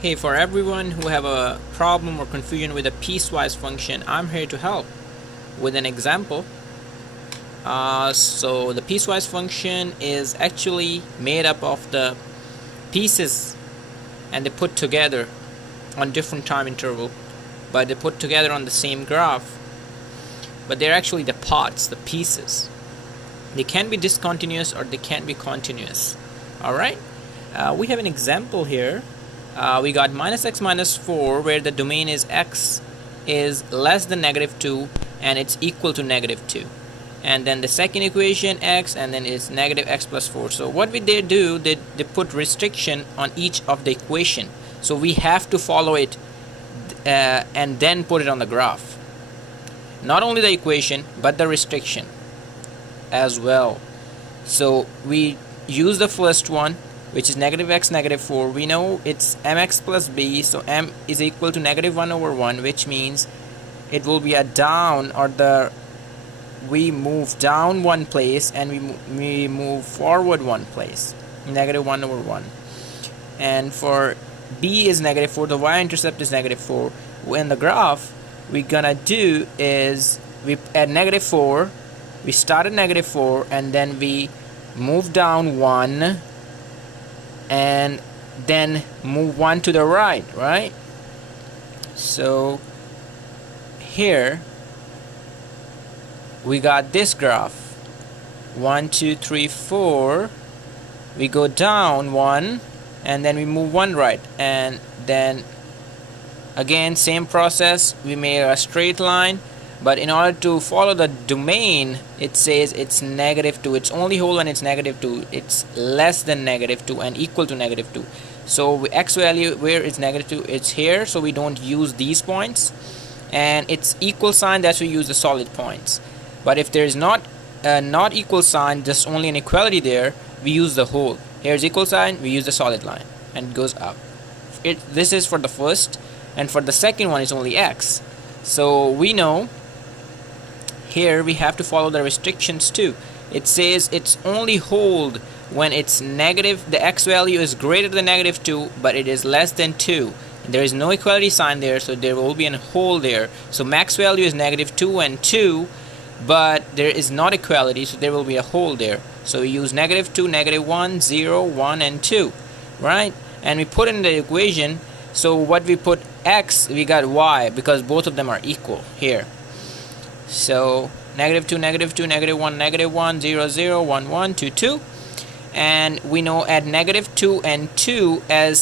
Hey, for everyone who have a problem or confusion with a piecewise function, I'm here to help with an example. So the piecewise function is actually made up of the pieces and they put together on different time interval, but they put together on the same graph, but they're actually the parts, the pieces. They can be discontinuous or they can be continuous. Alright, we have an example here. We got minus x minus 4 where the domain is x is less than -2 and it's equal to -2, and then the second equation x, and then it's negative x plus 4. So what they do, they put restriction on each of the equation, so we have to follow it and then put it on the graph. Not only the equation but the restriction as well. So we use the first one, which is negative x negative 4. We know it's mx plus b, so m is equal to -1/1, which means it will be a down, or we move down one place and we move forward one place, -1/1. And for b is -4, the y-intercept is -4. In the graph, we're gonna do is we at -4, we start at -4 and then we move down 1 and then move 1 to the right, right? So here we got this graph, 1 2 3 4. We go down 1 and then we move 1 right, and then again same process, we made a straight line. But in order to follow the domain, it says it's -2. It's only hold when it's -2. It's less than -2 and equal to -2. So x value where it's -2, it's here, so we don't use these points. And it's equal sign, that's we use the solid points. But if there is not equal sign, just only an equality there, we use the whole. Here's equal sign, we use the solid line, and it goes up. This is for the first, and for the second one is only x. So we know here we have to follow the restrictions too. It says it's only hold when it's negative, the x value is greater than -2, but it is less than 2. There is no equality sign there, so there will be a hole there. So max value is -2 and 2, but there is not equality, so there will be a hole there. So we use -2, -1, 0, 1, and 2, right? And we put in the equation. So what we put x, we got y, because both of them are equal here. So -2, -2, -1, -1, 0, 0, 1, 1, 2, 2. And we know at -2 and 2 as